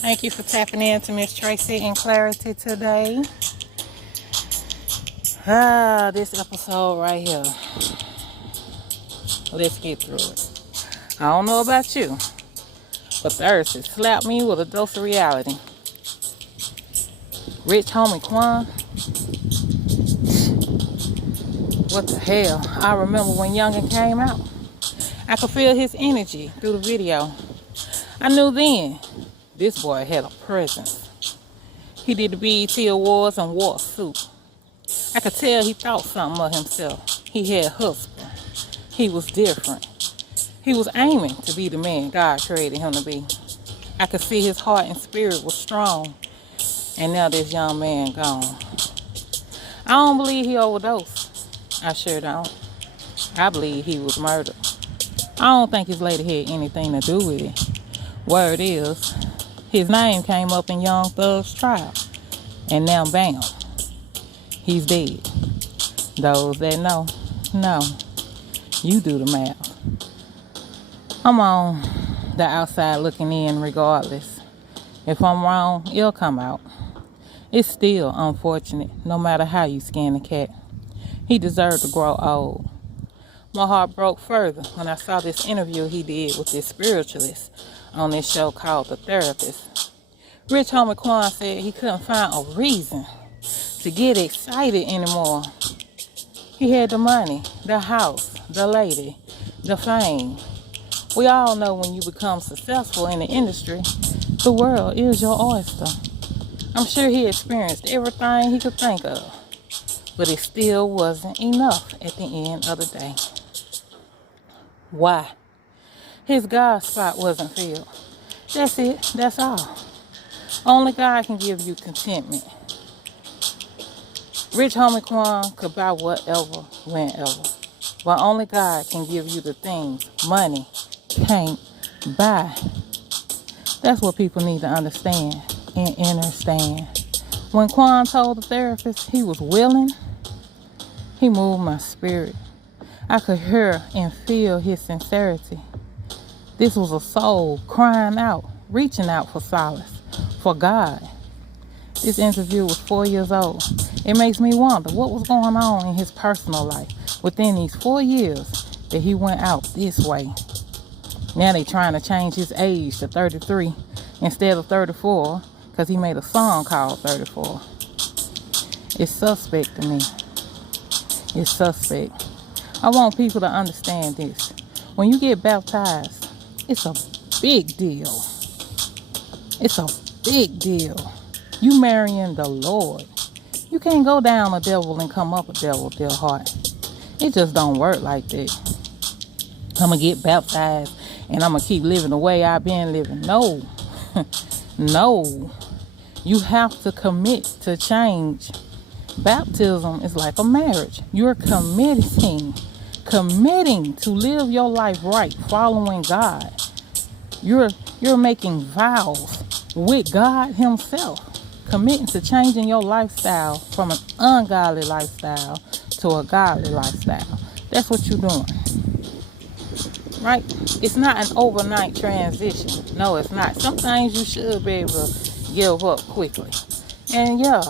Thank you for tapping in to Miss Tracy in Clarity today. This episode right here. Let's get through it. I don't know about you, but Thursday slapped me with a dose of reality. Rich homie Quan. What the hell? I remember when Youngin came out. I could feel his energy through the video. I knew then this boy had a presence. He did the BET Awards and wore a suit. I could tell he thought something of himself. He had hustle. He was different. He was aiming to be the man God created him to be. I could see his heart and spirit was strong. And now this young man gone. I don't believe he overdosed. I sure don't. I believe he was murdered. I don't think his lady had anything to do with it. Word is, his name came up in Young Thug's trial. And now bam, he's dead. Those that know. You do the math. I'm on the outside looking in regardless. If I'm wrong, it'll come out. It's still unfortunate, no matter how you skin the cat. He deserved to grow old. My heart broke further when I saw this interview he did with this spiritualist on this show called The Therapist. Rich homie Quan said he couldn't find a reason to get excited anymore. He had the money, the house, the lady, the fame. We all know when you become successful in the industry, the world is your oyster. I'm sure he experienced everything he could think of, but it still wasn't enough at the end of the day. Why? His God spot wasn't filled. That's it. That's all. Only God can give you contentment. Rich homie Quan could buy whatever, whenever. But only God can give you the things money can't buy. That's what people need to understand and understand. When Quan told the therapist he was willing, he moved my spirit. I could hear and feel his sincerity. This was a soul crying out, reaching out for solace, for God. This interview was 4 years old. It makes me wonder what was going on in his personal life within these 4 years that he went out this way. Now they trying to change his age to 33 instead of 34 because he made a song called 34. It's suspect to me. It's suspect. I want people to understand this. When you get baptized, it's a big deal. It's a big deal. You marrying the Lord. You can't go down a devil and come up a devil, dear heart. It just don't work like that. I'm going to get baptized and I'm going to keep living the way I've been living. No. No. You have to commit to change. Baptism is like a marriage. You're committing to live your life right, following God. You're making vows with God himself, committing to changing your lifestyle from an ungodly lifestyle to a godly lifestyle. That's what you're doing. Right? It's not an overnight transition. No, it's not. Some things you should be able to give up quickly. And yeah,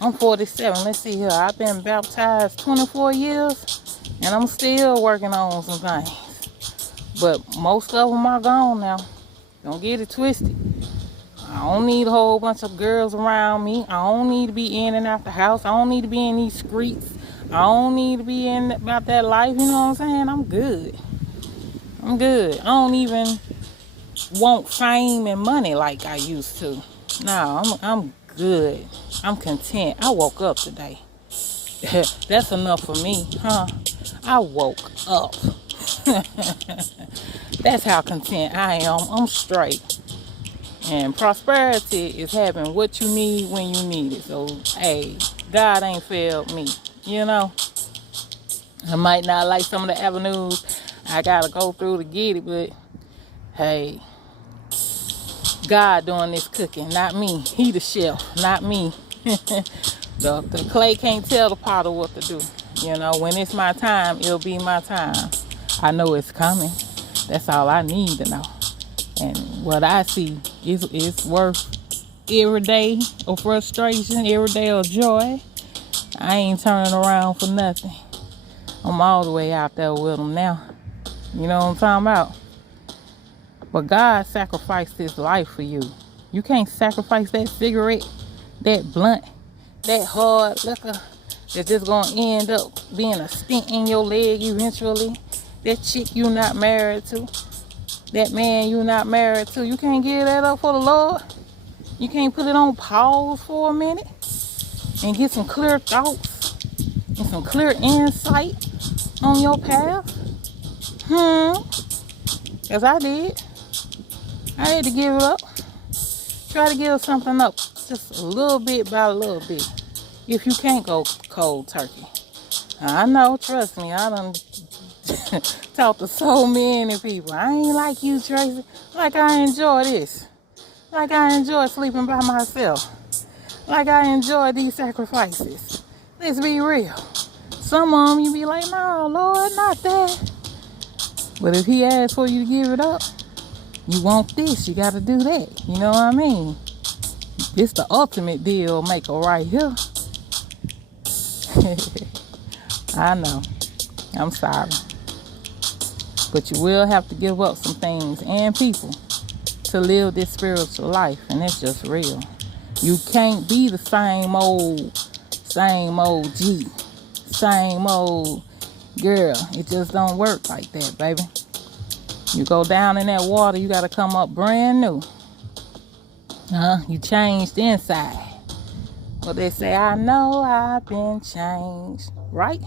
I'm 47. Let's see here. I've been baptized 24 years, and I'm still working on some things. But most of them are gone now. Don't get it twisted. I don't need a whole bunch of girls around me. I don't need to be in and out the house. I don't need to be in these streets. I don't need to be in about that life. You know what I'm saying? I'm good. I don't even want fame and money like I used to. No, I'm good. I'm content. I woke up today. That's enough for me, huh? I woke up. That's how content I am. I'm straight. And prosperity is having what you need when you need it. So, hey, God ain't failed me. You know? I might not like some of the avenues I gotta go through to get it, but hey, God doing this cooking, not me. He the chef, not me. The clay can't tell the potter what to do. You know, when it's my time, it'll be my time. I know it's coming. That's all I need to know. And what I see is worth every day of frustration, every day of joy. I ain't turning around for nothing. I'm all the way out there with them now. You know what I'm talking about? But God sacrificed his life for you. You can't sacrifice that cigarette, that blunt, that hard liquor that's just gonna end up being a stint in your leg eventually. That chick you not married to, that man you not married to. You can't give that up for the Lord. You can't put it on pause for a minute and get some clear thoughts and some clear insight on your path. Because I did. I had to give it up. Try to give something up just a little bit by a little bit. If you can't go cold turkey. I know, trust me, I done talked to so many people. I ain't like you, Tracy. Like I enjoy this. Like I enjoy sleeping by myself. Like I enjoy these sacrifices. Let's be real. Some of them you be like, no, Lord, not that. But if he asks for you to give it up, you want this, you got to do that. You know what I mean? It's the ultimate deal maker right here. I know. I'm sorry. But you will have to give up some things and people to live this spiritual life. And it's just real. You can't be the same old G, same old girl. It just don't work like that, baby. You go down in that water, you got to come up brand new. You changed inside. But they say, I know I've been changed, right?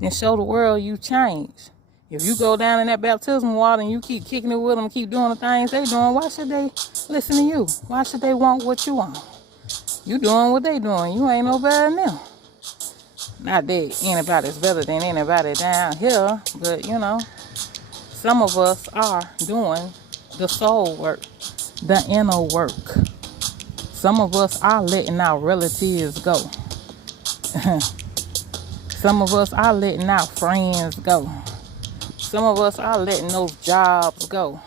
Then show the world you changed. If you go down in that baptism water and you keep kicking it with them, keep doing the things they doing, why should they listen to you? Why should they want what you want? You doing what they doing. You ain't no better than them. Not that anybody's better than anybody down here, but you know, some of us are doing the soul work, the inner work. Some of us are letting our relatives go. Some of us are letting our friends go. Some of us are letting those jobs go.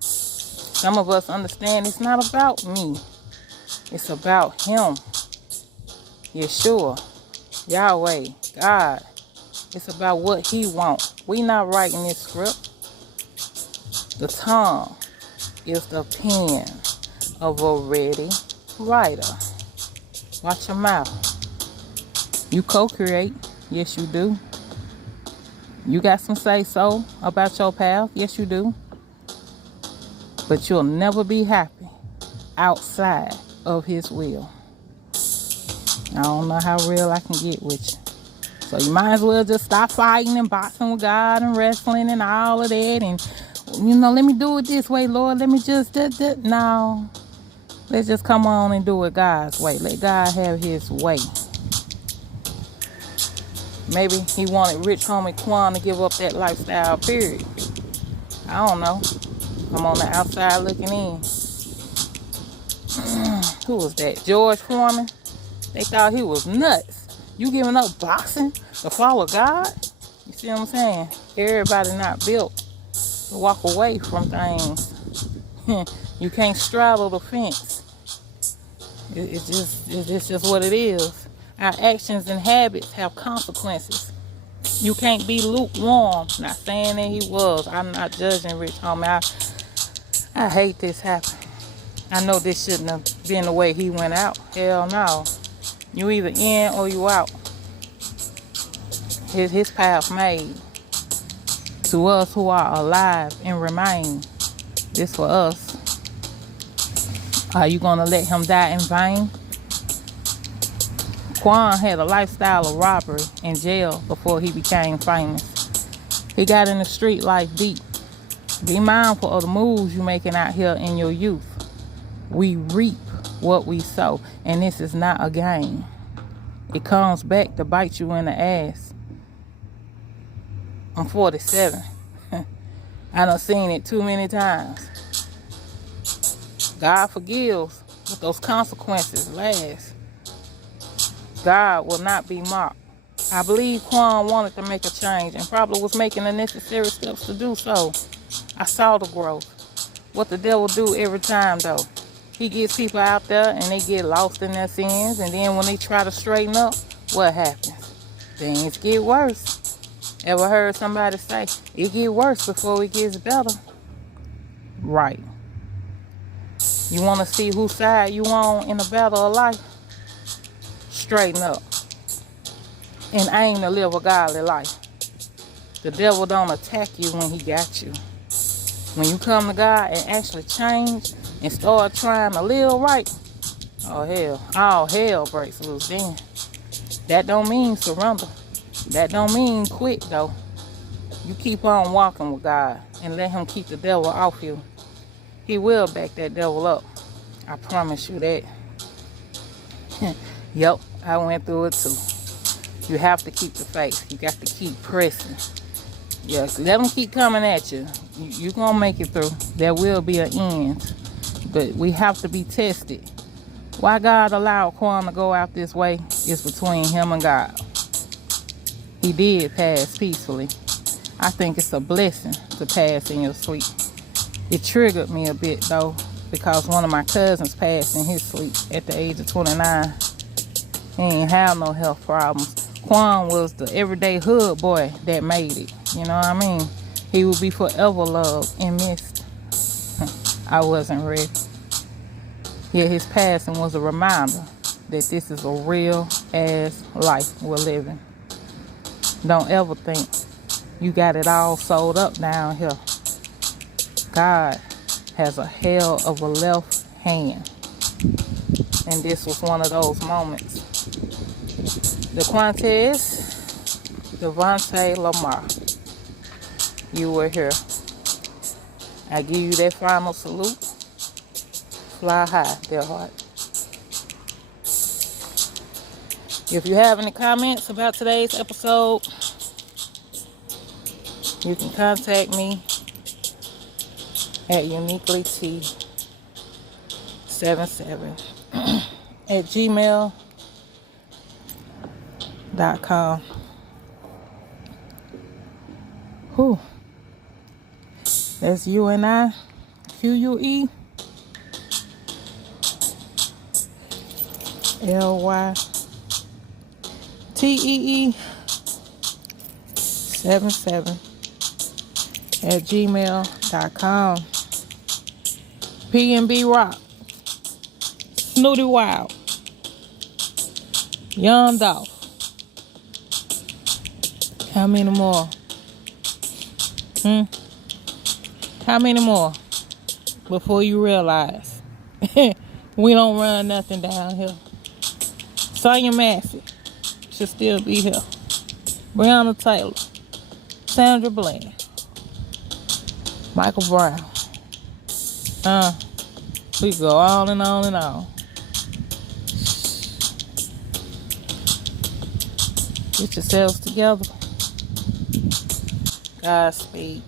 Some of us understand it's not about me. It's about him. Yeshua, Yahweh, God. It's about what he wants. We not writing this script. The tongue is the pen of a ready writer. Watch your mouth. You co-create. Yes, you do. You got some say-so about your path. Yes, you do. But you'll never be happy outside of his will. I don't know how real I can get with you. So you might as well just stop fighting and boxing with God and wrestling and all of that. And, you know, let me do it this way, Lord. Let me just, no. Let's just come on and do it God's way. Let God have his way. Maybe he wanted rich homie Quan to give up that lifestyle, period. I don't know. I'm on the outside looking in. Who was that? George Foreman? They thought he was nuts. You giving up boxing to follow God? You see what I'm saying? Everybody not built to walk away from things. You can't straddle the fence. It's just what it is. Our actions and habits have consequences. You can't be lukewarm. Not saying that he was. I'm not judging Rich Homie. I hate this happening. I know this shouldn't have been the way he went out. Hell no. You either in or you out. His path made. To us who are alive and remain. This for us. Are you going to let him die in vain? Quan had a lifestyle of robbery in jail before he became famous. He got in the street life deep. Be mindful of the moves you're making out here in your youth. We reap what we sow, and this is not a game. It comes back to bite you in the ass. I'm 47. I done seen it too many times. God forgives, but those consequences last. God will not be mocked. I believe Quan wanted to make a change and probably was making the necessary steps to do so. I saw the growth. What the devil do every time though, he gets people out there and they get lost in their sins, and then when they try to straighten up, what happens? Things get worse. Ever heard somebody say, it get worse before it gets better? Right. You want to see whose side you on in the battle of life? Straighten up and aim to live a godly life. The devil don't attack you when he got you. When you come to God and actually change and start trying to live right, oh hell, all hell breaks loose then. That don't mean surrender. That don't mean quit though. You keep on walking with God and let him keep the devil off you. He will back that devil up. I promise you that. Yep, I went through it too. You have to keep the faith. You got to keep pressing. Yes, let them keep coming at you. You're going to make it through. There will be an end. But we have to be tested. Why God allowed Quan to go out this way is between him and God. He did pass peacefully. I think it's a blessing to pass in your sleep. It triggered me a bit though, because one of my cousins passed in his sleep at the age of 29. He ain't have no health problems. Quan was the everyday hood boy that made it. You know what I mean? He would be forever loved and missed. I wasn't ready. Yet his passing was a reminder that this is a real ass life we're living. Don't ever think you got it all sold up down here. God has a hell of a left hand. And this was one of those moments. The Quantez, Devontae Lamar, you were here. I give you that final salute. Fly high, dear heart. If you have any comments about today's episode, you can contact me at uniquelyt77 at gmail.com. Whew. That's UNI QUE LYTEE 77 at gmail.com. PNB Rock, Snooty Wild, Young Dolph. How many more? How many more before you realize we don't run nothing down here? Sonya Massey should still be here. Breonna Taylor, Sandra Bland, Michael Brown. We go on and on and on. Get yourselves together. Godspeed.